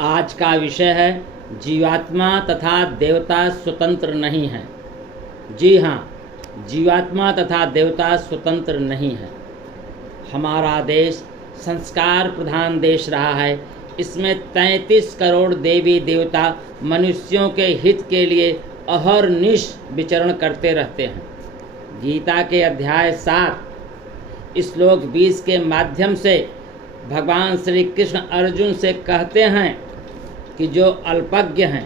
आज का विषय है जीवात्मा तथा देवता स्वतंत्र नहीं है। जी हाँ, जीवात्मा तथा देवता स्वतंत्र नहीं है। हमारा देश संस्कार प्रधान देश रहा है। इसमें 33 करोड़ देवी देवता मनुष्यों के हित के लिए अहरनिश विचरण करते रहते हैं। गीता के अध्याय 7 श्लोक 20 के माध्यम से भगवान श्री कृष्ण अर्जुन से कहते हैं कि जो अल्पज्ञ हैं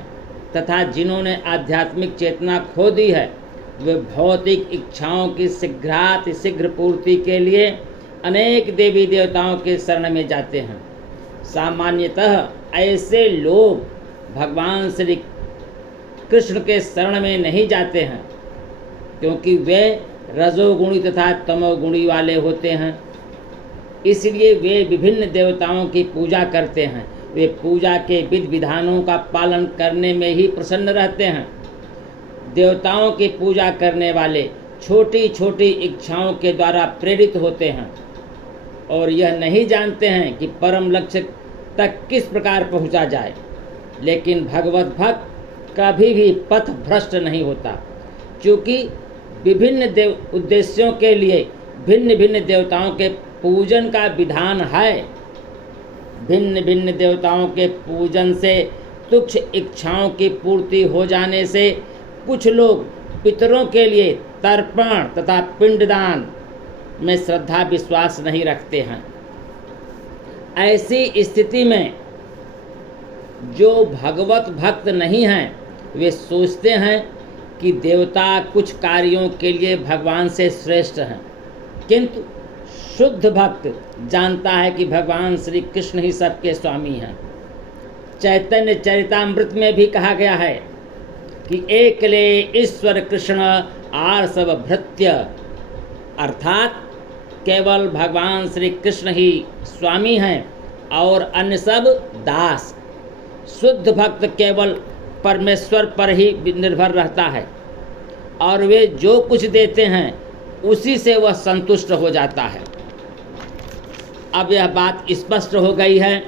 तथा जिन्होंने आध्यात्मिक चेतना खो दी है, वे भौतिक इच्छाओं की शीघ्र पूर्ति के लिए अनेक देवी देवताओं के शरण में जाते हैं। सामान्यतः ऐसे लोग भगवान श्री कृष्ण के शरण में नहीं जाते हैं, क्योंकि वे रजोगुणी तथा तमोगुणी वाले होते हैं। इसलिए वे विभिन्न देवताओं की पूजा करते हैं। वे पूजा के विधि विधानों का पालन करने में ही प्रसन्न रहते हैं। देवताओं की पूजा करने वाले छोटी छोटी इच्छाओं के द्वारा प्रेरित होते हैं और यह नहीं जानते हैं कि परम लक्ष्य तक किस प्रकार पहुंचा जाए। लेकिन भगवत भक्त कभी भी पथ भ्रष्ट नहीं होता, क्योंकि विभिन्न उद्देश्यों के लिए भिन्न भिन्न देवताओं के पूजन का विधान है। भिन्न भिन्न देवताओं के पूजन से तुच्छ इच्छाओं की पूर्ति हो जाने से कुछ लोग पितरों के लिए तर्पण तथा पिंडदान में श्रद्धा विश्वास नहीं रखते हैं। ऐसी स्थिति में जो भगवत भक्त नहीं हैं, वे सोचते हैं कि देवता कुछ कार्यों के लिए भगवान से श्रेष्ठ हैं, किंतु शुद्ध भक्त जानता है कि भगवान श्री कृष्ण ही सबके स्वामी हैं। चैतन्य चरितामृत में भी कहा गया है कि एकले ईश्वर कृष्ण आर्षव भृत्य, अर्थात केवल भगवान श्री कृष्ण ही स्वामी हैं और अन्य सब दास। शुद्ध भक्त केवल परमेश्वर पर ही निर्भर रहता है और वे जो कुछ देते हैं उसी से वह संतुष्ट हो जाता है। अब यह बात स्पष्ट हो गई है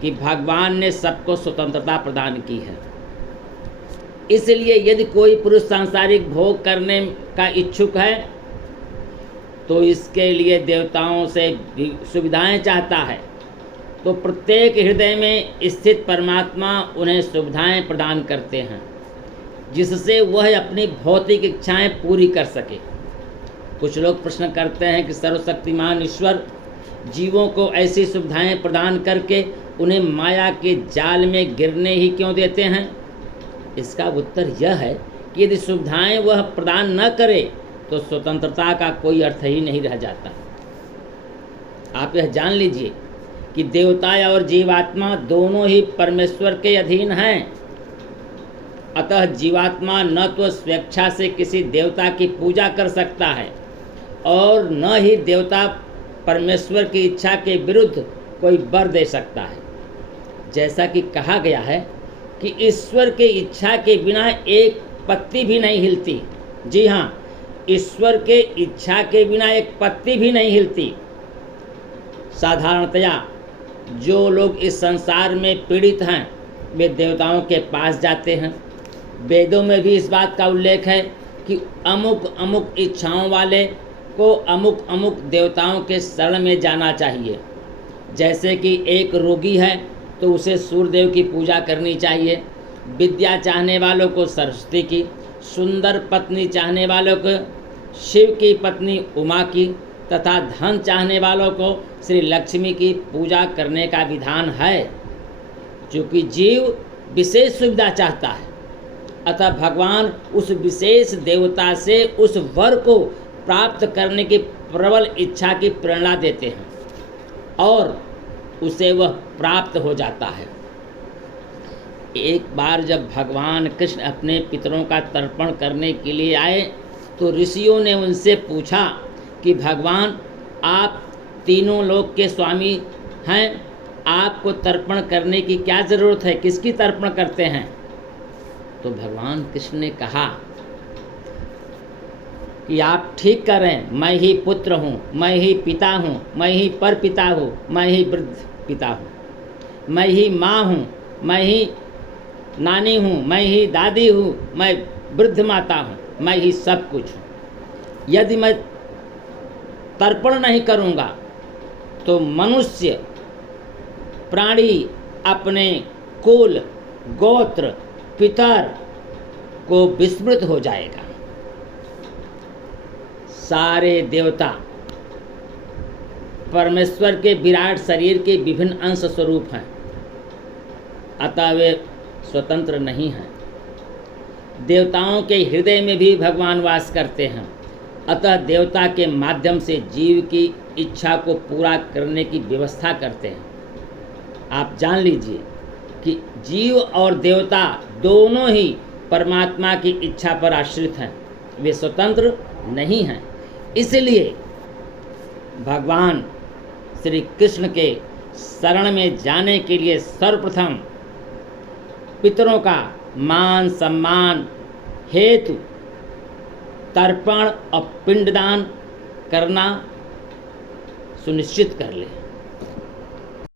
कि भगवान ने सबको स्वतंत्रता प्रदान की है। इसलिए यदि कोई पुरुष सांसारिक भोग करने का इच्छुक है तो इसके लिए देवताओं से सुविधाएं चाहता है, तो प्रत्येक हृदय में स्थित परमात्मा उन्हें सुविधाएं प्रदान करते हैं, जिससे वह अपनी भौतिक इच्छाएं पूरी कर सके। कुछ लोग प्रश्न करते हैं कि सर्वशक्तिमान ईश्वर जीवों को ऐसी सुविधाएं प्रदान करके उन्हें माया के जाल में गिरने ही क्यों देते हैं। इसका उत्तर यह है कि यदि सुविधाएं वह प्रदान न करे तो स्वतंत्रता का कोई अर्थ ही नहीं रह जाता। आप यह जान लीजिए कि देवता और जीवात्मा दोनों ही परमेश्वर के अधीन हैं। अतः जीवात्मा न तो स्वेच्छा से किसी देवता की पूजा कर सकता है और न ही देवता परमेश्वर की इच्छा के विरुद्ध कोई वर दे सकता है। जैसा कि कहा गया है कि ईश्वर के इच्छा के बिना एक पत्ती भी नहीं हिलती। जी हाँ, ईश्वर के इच्छा के बिना एक पत्ती भी नहीं हिलती। साधारणतया जो लोग इस संसार में पीड़ित हैं वे देवताओं के पास जाते हैं। वेदों में भी इस बात का उल्लेख है कि अमुक अमुक इच्छाओं वाले को अमुक अमुक देवताओं के शरण में जाना चाहिए। जैसे कि एक रोगी है तो उसे सूर्यदेव की पूजा करनी चाहिए, विद्या चाहने वालों को सरस्वती की, सुंदर पत्नी चाहने वालों को शिव की पत्नी उमा की तथा धन चाहने वालों को श्री लक्ष्मी की पूजा करने का विधान है। क्योंकि जीव विशेष सुविधा चाहता है, अतः भगवान उस विशेष देवता से उस वर को प्राप्त करने की प्रबल इच्छा की प्रेरणा देते हैं और उसे वह प्राप्त हो जाता है। एक बार जब भगवान कृष्ण अपने पितरों का तर्पण करने के लिए आए तो ऋषियों ने उनसे पूछा कि भगवान, आप तीनों लोक के स्वामी हैं, आपको तर्पण करने की क्या ज़रूरत है, किसकी तर्पण करते हैं। तो भगवान कृष्ण ने कहा कि आप ठीक करें, मैं ही पुत्र हूँ, मैं ही पिता हूँ, मैं ही परपिता हूँ, मैं ही वृद्ध पिता हूँ। मैं ही माँ हूँ, मैं ही नानी हूँ, मैं ही दादी हूँ, मैं वृद्ध माता हूँ, मैं ही सब कुछ हूँ। यदि मैं तर्पण नहीं करूँगा तो मनुष्य प्राणी अपने कुल, गोत्र, पितर को विस्मृत हो जाएगा। सारे देवता परमेश्वर के विराट शरीर के विभिन्न अंश स्वरूप हैं, अतः वे स्वतंत्र नहीं हैं। देवताओं के हृदय में भी भगवान वास करते हैं, अतः देवता के माध्यम से जीव की इच्छा को पूरा करने की व्यवस्था करते हैं। आप जान लीजिए कि जीव और देवता दोनों ही परमात्मा की इच्छा पर आश्रित हैं, वे स्वतंत्र नहीं हैं। इसलिए भगवान श्री कृष्ण के शरण में जाने के लिए सर्वप्रथम पितरों का मान सम्मान हेतु तर्पण और पिंडदान करना सुनिश्चित कर ले।